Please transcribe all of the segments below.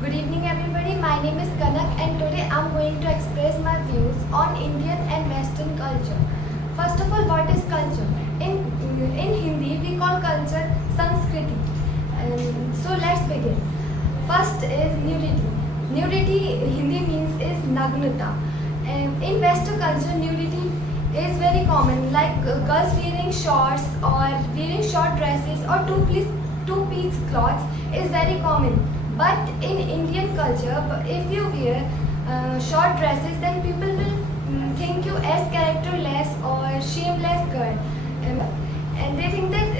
Good evening everybody, my name is Kanak and today I am going to express my views on Indian and Western culture. First of all, what is culture? In Hindi we call culture Sanskriti. So let's begin. First is nudity. Nudity Hindi means is Nagnata. In Western culture nudity is very common, like girls wearing shorts or wearing short dresses or two-piece clothes is very common. But in Indian culture, if you wear short dresses, then people will think you as characterless or shameless girl. And they think that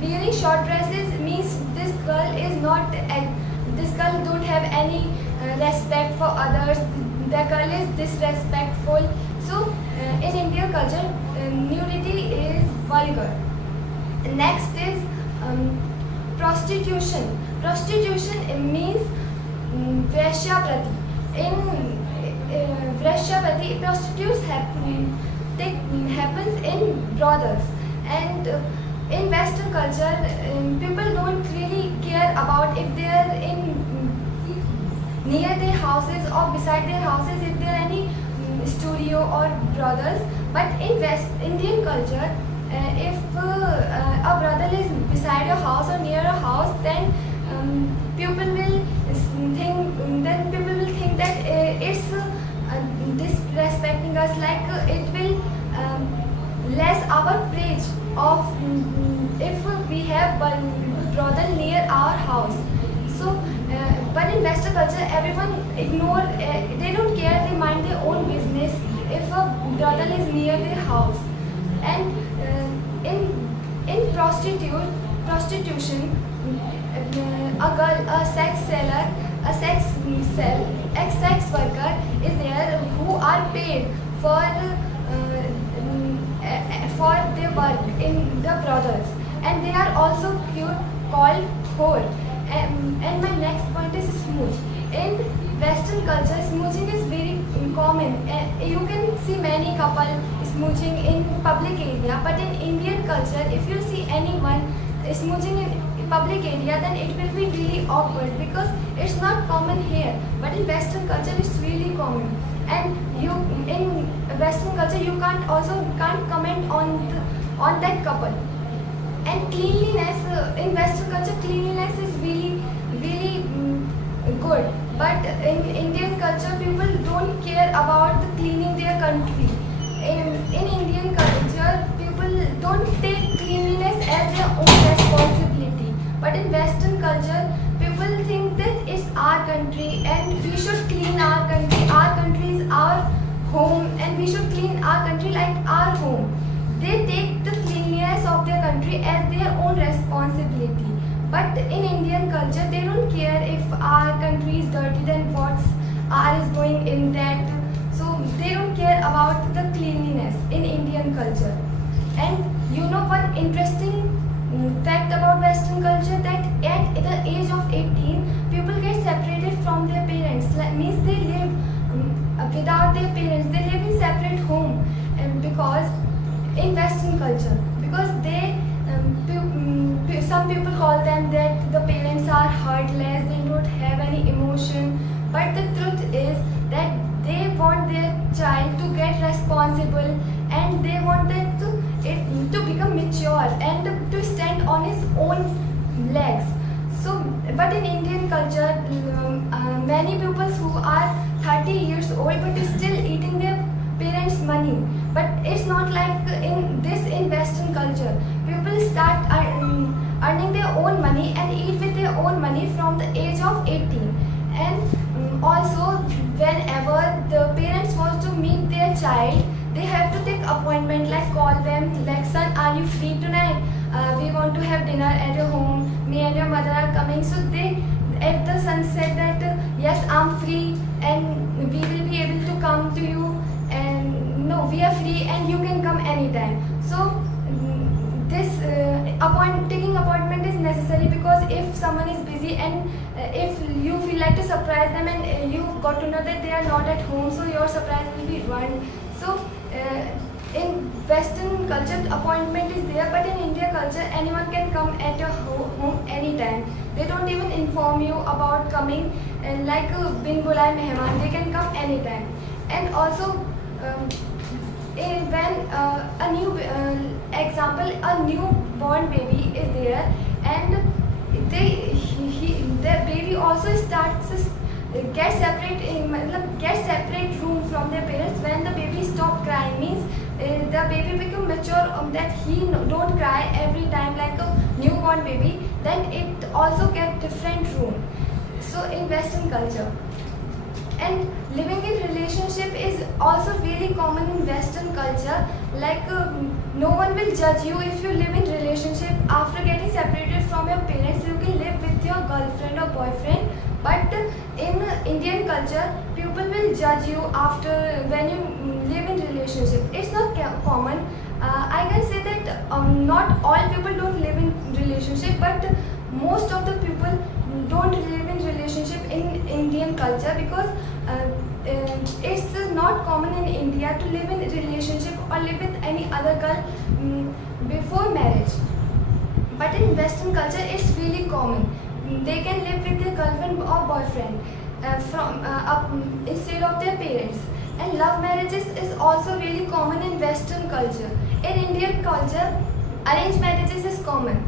wearing short dresses means this girl is not, this girl don't have any respect for others, the girl is disrespectful. So in Indian culture, nudity is vulgar. Next is prostitution. Prostitution means Vaishyaprati. In Vaishyaprati, prostitutes happens in brothels. And in Western culture, people don't really care about if they are in near their houses or beside their houses, if there are any studio or brothels. But in West Indian culture, if a brothel is beside your house or near a house, then people will think that it's disrespecting us, like it will less our praise of if we have brothel near our house. So but in Western culture everyone ignore, they don't care, they mind their own business if a brothel is near their house. And in prostitution, a sex worker is there who are paid for their work in the brothels, and they are also called whore. And my next point is smooch. In Western culture, smooching is very common. You can see many couple smooching in public area, but in Indian culture, if you see anyone smooching in public area, then it will be really awkward because it's not common here. But in Western culture, it's really common. And you in Western culture, you can't comment on that couple. And cleanliness, in Western culture, cleanliness is really good. But in Indian culture, people don't care about the cleaning their country. In Indian culture, people don't take cleanliness as their own responsibility. But in Western culture, people think that it's our country and we should clean our country. Our country is our home and we should clean our country like our home. They take the cleanliness of their country as their own responsibility. But in Indian culture, they don't care if our country is dirty, then what's R is going in that. So they don't care about the cleanliness in Indian culture. And you know one interesting fact about Western culture, that at the age of 18, people get separated from their parents. That means they live without their parents. They live in separate home, and because in Western culture, because they some people call them that the parents are heartless, they don't have any emotion. But the truth is that they want their child to get responsible, and they want it to become mature and to stand on his own legs. So, but in Indian culture, many people who are 30 years old but still eating their parents' money. But it's not like in Western culture. People start earning their own money and eat with their own money from the age of 18. And also, whenever the parents want to meet their child, they have to take appointment, like call them, like, son, are you free tonight? We want to have dinner at your home. Me and your mother are coming. So if the son said that yes, I'm free and we will be able to come to you, and no, we are free and you can come anytime. So this taking appointment is necessary, because if someone is busy and if you feel like to surprise them and you got to know that they are not at home, so your surprise will be ruined. So In Western culture, appointment is there, but in India culture, anyone can come at your home anytime. They don't even inform you about coming, and like bin bulai mehman, they can come anytime. And also, when a new example, a newborn baby is there, and the baby also starts to get separate room from their parents. When the baby stop crying means the baby become mature, that he don't cry every time like a newborn baby, then it also get different room. So in Western culture, and living in relationship is also really common in Western culture. Like no one will judge you if you live in relationship. After getting separated from your parents, you can live with your girlfriend or boyfriend. But in Indian culture, people will judge you after when you live in relationship. It's not common. I can say that not all people don't live in relationship, but most of the people don't live in relationship in Indian culture, because it's not common in India to live in relationship or live with any other girl before marriage. But in Western culture, it's really common. They can live with their girlfriend or boyfriend instead of their parents. And love marriages is also really common in Western culture. In Indian culture, arranged marriages is common.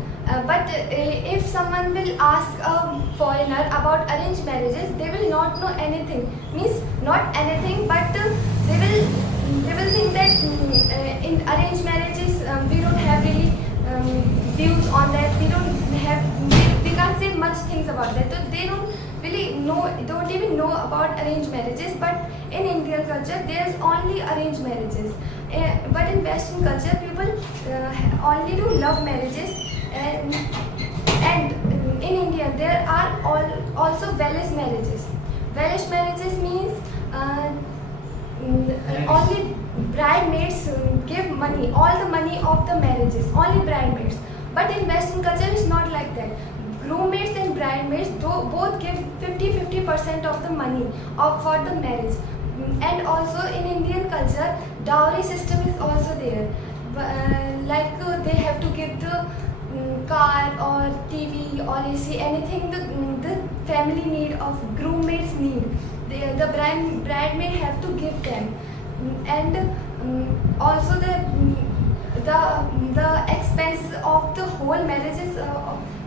But if someone will ask a foreigner about arranged marriages, they will not know anything. Means not anything, but they will think that in arranged marriages we don't have really views on that. We can't say much things about that. So they don't even know about arranged marriages. But in Indian culture, there's only arranged marriages. But in Western culture, people only do love marriages. And in India, there are also Village marriages. Village marriages means only bridesmaids give money, all the money of the marriages, only bridesmaids. But in Western culture, it's not like that. Groommaids and bridesmaids both give 50% of the money for the marriage. And also in Indian culture, dowry system is also there. They have to give the car or TV or AC, anything the family need of groommaids need. The bridesmaid have to give them. And also the expense of the whole marriage is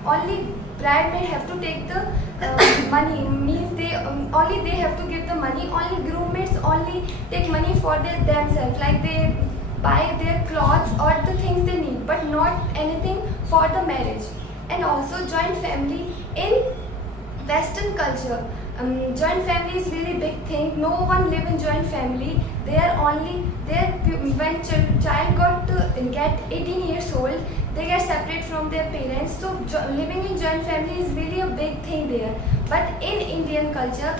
only bridesmaid have to take the money. Means only they have to give the money. Only groommaids only take money for themselves, like they buy their clothes or the things they need, but not anything for the marriage. And also joint family in Western culture. Joint family is really big thing. No one live in joint family. They are only there when child get 18 years old, they get separate from their parents. So living in joint family is really a big thing there. But in Indian culture,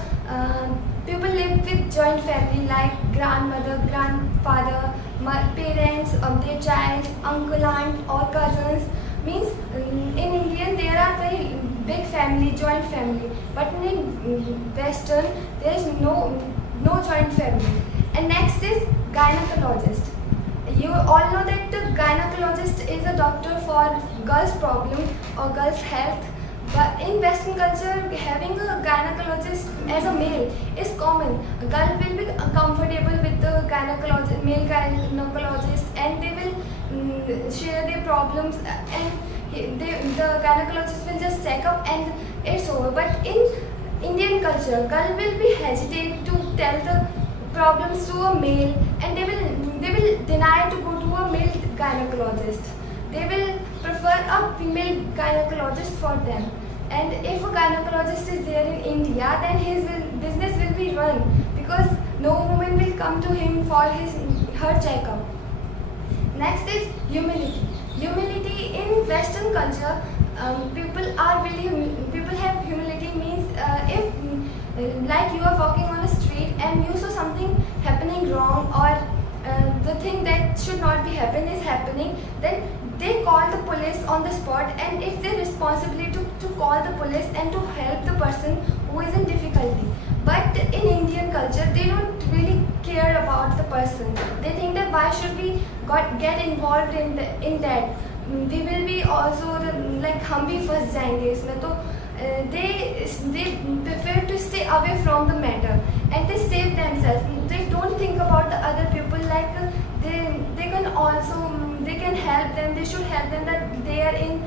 people live with joint family like grandmother, grandfather, parents, their child, uncle, aunt or cousins. Means in Indian there are very big family, joint family. But in Western there is no joint family. And next is gynecologist. You all know that the gynecologist is a doctor for girls' problem or girls' health. But in Western culture, having a gynecologist as a male is common. A girl will be comfortable with the male gynecologist, and they will share their problems, and the gynecologist will just check up and it's over. But in Indian culture, girl will be hesitate to tell the problems to a male, and they will deny to go to a male gynecologist. They will prefer a female gynecologist for them. And if a gynecologist is there in India, then his business will be run, because no woman will come to him for her checkup. Next is humility. Humility in Western culture, people have humility. Means if like you are walking on a street and you saw something happening wrong, or the thing that should not be happen is happening, then they call the police on the spot, and it's their responsibility to call the police and to help the person who is in difficulty. But in Indian culture, they don't really care about about the person. They think that why should we get involved in that. We will be also like हम भी फंस जाएंगे इसमें. तो they prefer to stay away from the matter and they save themselves. They don't think about the other people, like they can also they can help them. They should help them, that they are in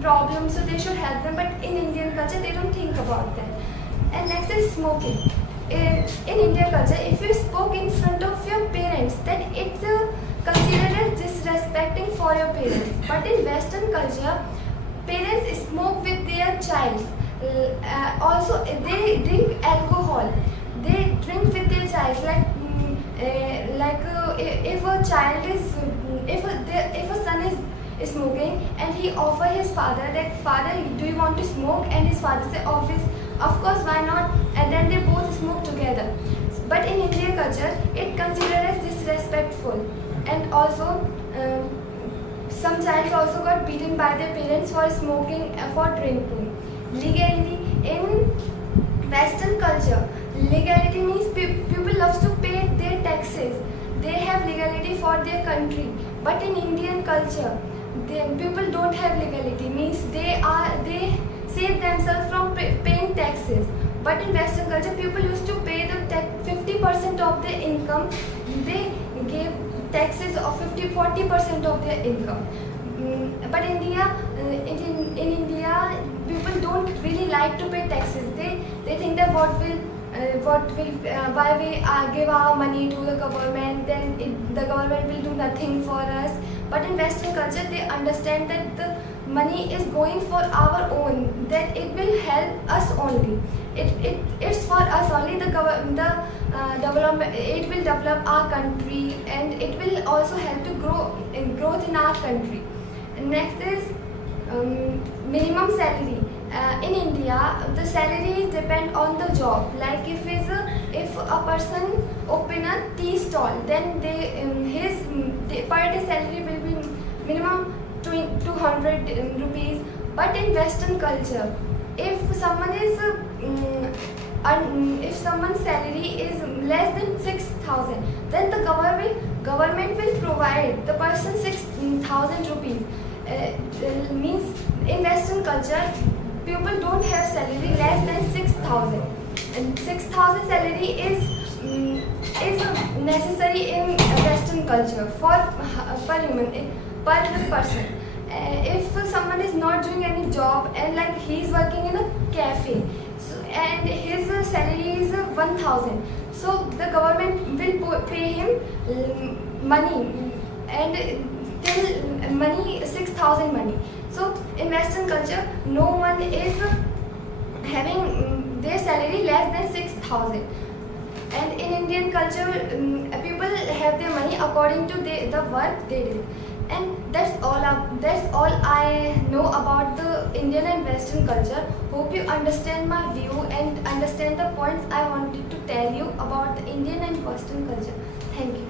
problems, so they should help them. But in Indian culture they don't think about that. And next is smoking. In Indian culture, if you smoke in front of your parents, then it's considered as disrespecting for your parents. But in Western culture, parents smoke with their child. Also, they drink alcohol. They drink with their child. If a child is, if a son is smoking and he offer his father that, father, do you want to smoke? And his father say, of course, why not? And then they both smoke together. But in Indian culture, it considered as disrespectful. And also, some child also got beaten by their parents for smoking, for drinking. Legality in Western culture, legality means people loves to pay their taxes. They have legality for their country. But in Indian culture, people don't have legality. Means they save themselves from paying taxes. But in Western culture, people used to pay the 50% of their income. They gave taxes of 40% of their income. But in India, people don't really like to pay taxes. They think that why we give our money to the government, then the government will do nothing for us. But in Western culture, they understand that the money is going for our own, that it will help us only. It's for us only. The development, it will develop our country, and it will also help to growth in our country. Next is minimum salary. In India, the salary depend on the job. Like if a person open a tea stall, then his per day salary will be minimum 200 rupees. But in Western culture, if someone's salary is less than 6,000, then the government will provide the person 6,000 rupees. Means in Western culture, people don't have salary less than 6,000, and 6,000 salary is necessary in Western culture for per human, per person. If someone is not doing any job and like he is working in a cafe, and his salary is 1,000, so the government will pay him money, and till money 6,000 money. So in Western culture, no one is having their salary less than 6,000. And in Indian culture, people have their money according to the work they did. And that's all I know about the Indian and Western culture. Hope you understand my view and understand the points I wanted to tell you about the Indian and Western culture. Thank you.